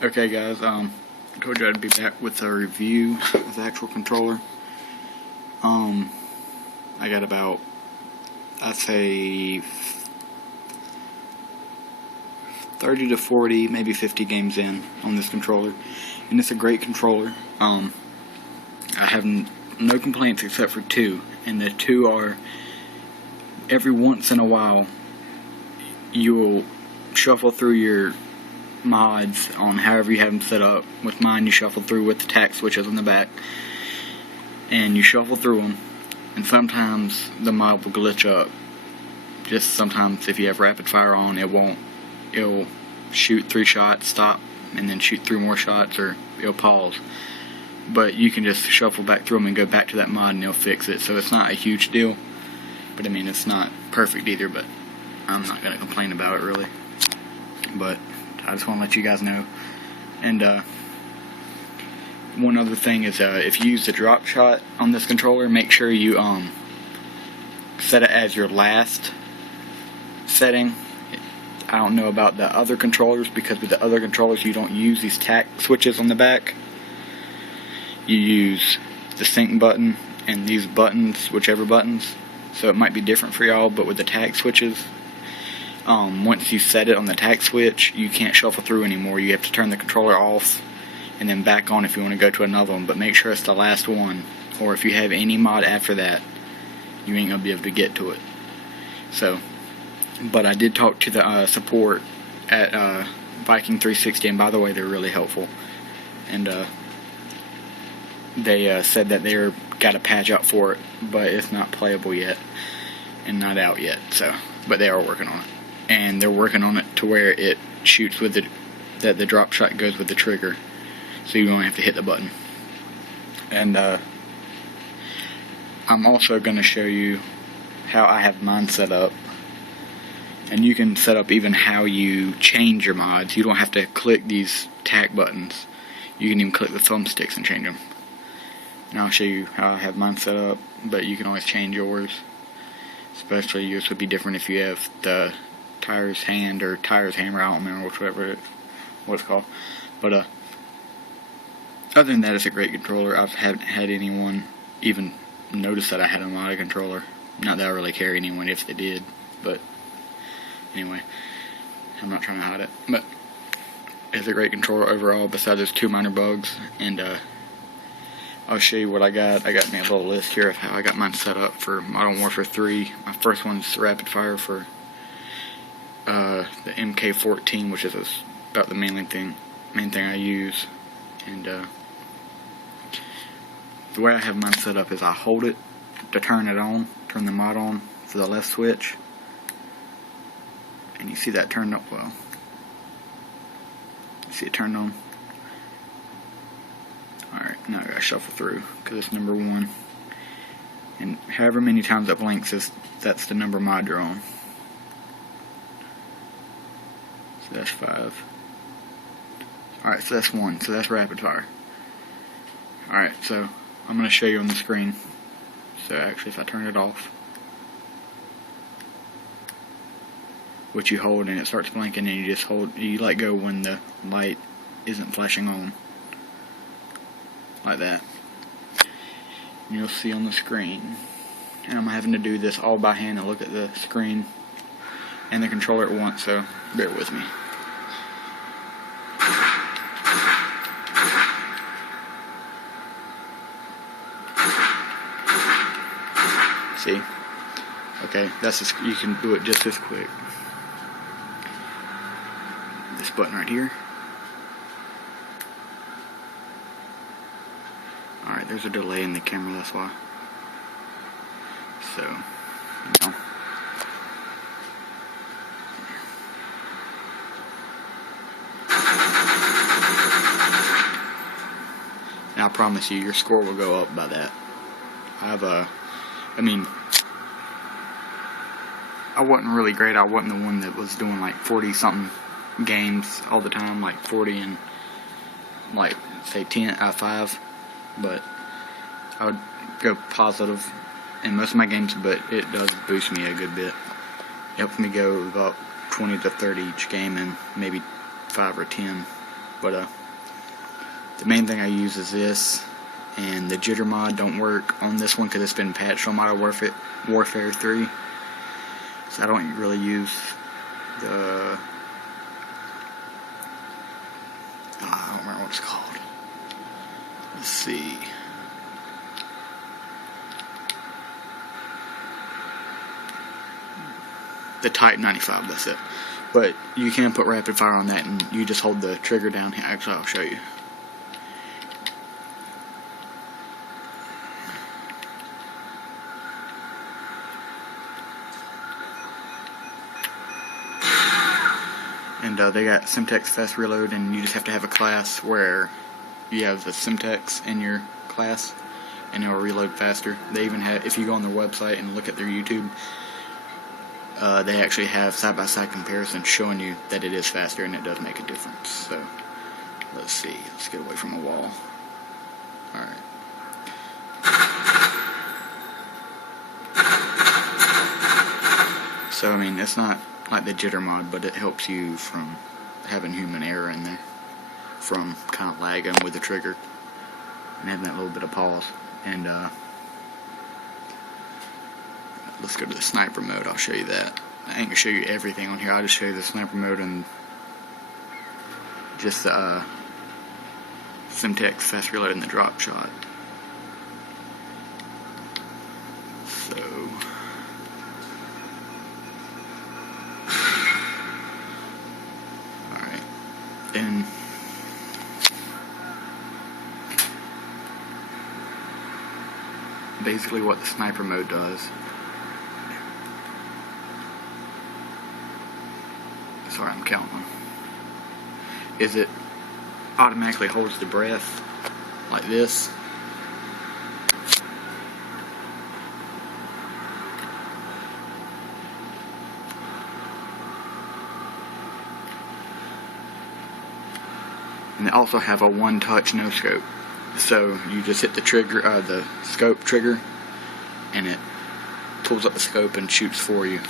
Okay guys, I told you I'd be back with a review of the actual controller. I got about, I'd say 30 to 40, maybe 50 games in on this controller, and it's a great controller. I have no complaints except for two, and the two are, every once in a while you will shuffle through your mods on however you have them set up. With mine, you shuffle through with the tack switches on the back, and you shuffle through them, and sometimes the mod will glitch up. Just sometimes if you have rapid fire on, it'll shoot 3 shots, stop, and then shoot 3 more shots, or it'll pause. But you can just shuffle back through them and go back to that mod and it'll fix it. So it's not a huge deal, but I mean, it's not perfect either, but I'm not going to complain about it really. But I just want to let you guys know. And one other thing is, if you use the drop shot on this controller, make sure you set it as your last setting. I don't know about the other controllers, because with the other controllers you don't use these tack switches on the back. You use the sync button and these buttons, whichever buttons. So it might be different for y'all, but with the tack switches, once you set it on the tack switch, you can't shuffle through anymore. You have to turn the controller off and then back on if you want to go to another one, but make sure it's the last one, or if you have any mod after that, you ain't gonna be able to get to it. So, but I did talk to the support at Viking 360, and by the way, they're really helpful, and they said that they're got a patch out for it, but it's not playable yet and not out yet. So, but they are working on it, and they're working on it to where it shoots with the drop shot goes with the trigger, so you don't have to hit the button. And I'm also going to show you how I have mine set up, and you can set up even how you change your mods. You don't have to click these tack buttons. You can even click the thumbsticks and change them. And I'll show you how I have mine set up, but you can always change yours. Especially yours would be different if you have the tires hand or tires hammer, I don't remember what it's called. But other than that, it's a great controller. I haven't had anyone even notice that I had a mod controller. Not that I really care anyone if they did, but anyway, I'm not trying to hide it. But it's a great controller overall, besides those 2 minor bugs. And I'll show you what I got. I got me a little list here of how I got mine set up for Modern Warfare 3. My first one's rapid fire for the MK14, which is about the main thing I use. And the way I have mine set up is I hold it to turn it on, turn the mod on for the left switch, and you see that turned up well. You see it turned on. Alright, now I gotta shuffle through because it's number 1, and however many times it blinks, that's the number mod you're on. So that's 5. Alright, so that's 1, so that's rapid fire. Alright, so I'm going to show you on the screen. So actually, if I turn it off, which you hold and it starts blinking, and you just hold, you let go when the light isn't flashing on, like that. And you'll see on the screen, and I'm having to do this all by hand and look at the screen and the controller at once, so bear with me. See? Okay, that's just, you can do it just this quick. This button right here. Alright, there's a delay in the camera, that's why. So, you know. And I promise you, your score will go up by that. I wasn't really great. I wasn't the one that was doing like 40 something games all the time, like 40 and like say 10 out of 5, but I would go positive in most of my games, but it does boost me a good bit. It helps me go about 20 to 30 each game, and maybe 5 or 10 But the main thing I use is this, and the jitter mod don't work on this one because it's been patched on Modern Warfare 3. So I don't really use the I don't remember what it's called. Let's see. The Type 95, that's it. But you can put rapid fire on that, and you just hold the trigger down here. Actually, I'll show you. And they got Simtex Fast Reload, and you just have to have a class where you have the Simtex in your class, and it will reload faster. They even have, if you go on their website and look at their YouTube, they actually have side-by-side comparisons showing you that it is faster, and it does make a difference. So, let's see. Let's get away from a wall. Alright. So, I mean, it's not like the jitter mod, but it helps you from having human error in there, from kind of lagging with the trigger and having that little bit of pause. And let's go to the sniper mode. I'll show you that. I ain't gonna show you everything on here. I'll just show you the sniper mode and just Simtex Fast Reload and the drop shot. So and basically what the sniper mode does, sorry I'm counting, is it automatically holds the breath like this. And they also have a one-touch no scope. So you just hit the trigger, the scope trigger, and it pulls up the scope and shoots for you.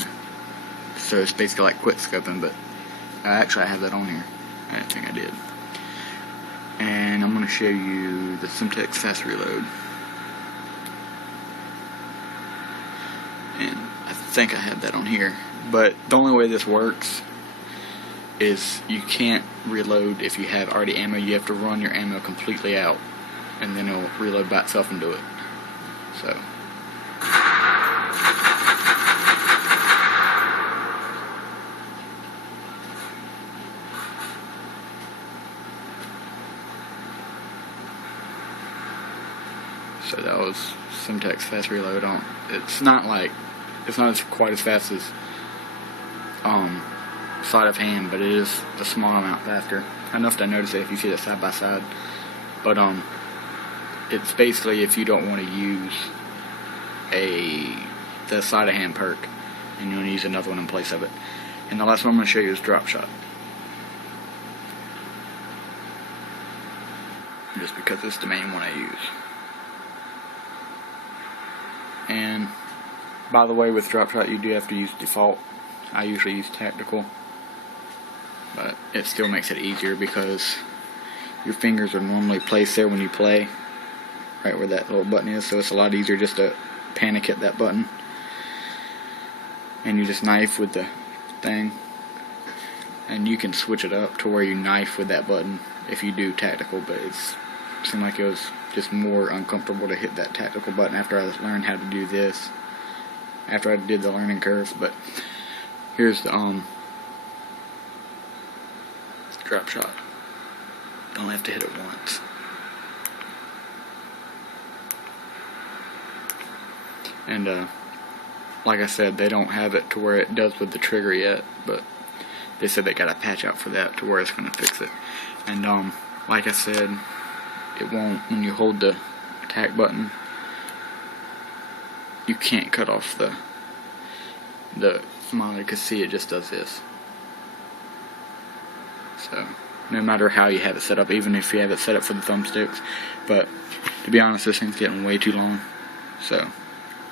So it's basically like quick scoping, but actually I have that on here. I didn't think I did. And I'm going to show you the Simtex Fast Reload. And I think I have that on here. But the only way this works is you can't reload if you have already ammo. You have to run your ammo completely out, and then it'll reload by itself and do it. So that was Simtex Fast Reload. It's not quite as fast as sleight of hand, but it is a small amount faster. Enough to notice it if you see it side by side. But it's basically if you don't want to use the sleight of hand perk, and you want to use another one in place of it. And the last one I'm going to show you is drop shot. Just because it's the main one I use. And by the way, with drop shot you do have to use default. I usually use tactical, but it still makes it easier because your fingers are normally placed there when you play, right where that little button is, so it's a lot easier just to panic hit that button. And you just knife with the thing, and you can switch it up to where you knife with that button if you do tactical, but it seemed like it was just more uncomfortable to hit that tactical button after I learned how to do this, after I did the learning curve. But here's the drop shot. Only have to hit it once. And like I said, they don't have it to where it does with the trigger yet, but they said they got a patch out for that to where it's going to fix it. And like I said, it won't, when you hold the attack button, you can't cut off the monitor, because see, it just does this. So no matter how you have it set up, even if you have it set up for the thumbsticks. But to be honest, this thing's getting way too long, so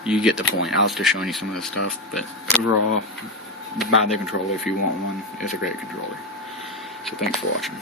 you get the point. I was just showing you some of this stuff, but overall, buy the controller if you want one. It's a great controller. So thanks for watching.